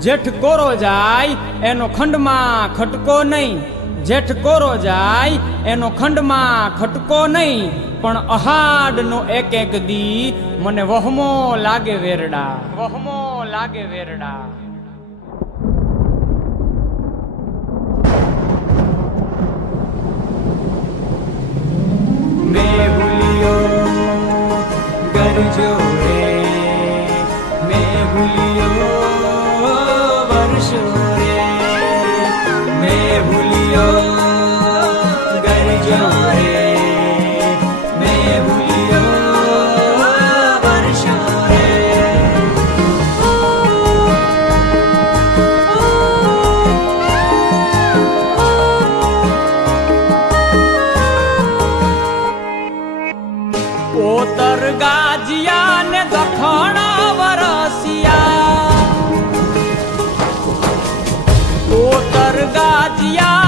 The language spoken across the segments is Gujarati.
જેઠ કોરો જાય, એનો ખંડમાં ખટકો નહીં. જેઠ કોરો જાય, એનો ખંડમાં ખટકો નહીં. પણ અહાડનો એક એક દી મને વહમો લાગે વેરડા. વહમો લાગે વેરડા. મેં ગરજો રે. મેં ભૂલ્યો ધોતર ગાજિયા ને દખણા વરસિયા. ધોતર ગાજિયા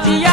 dia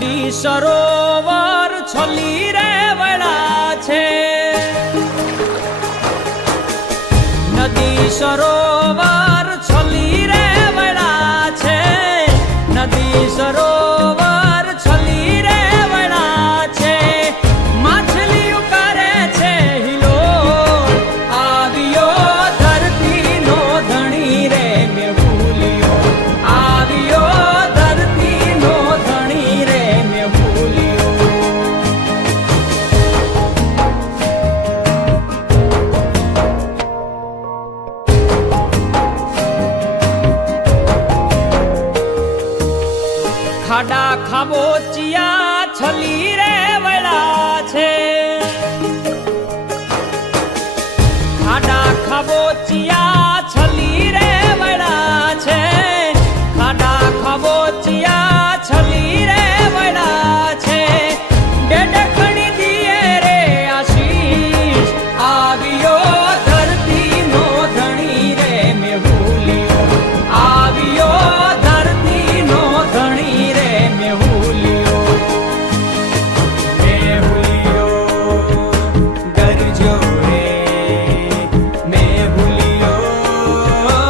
বিসরণ ખાડા ખાબોચિયા છલી રે વળા છે. ખાડા ખાબોચિયા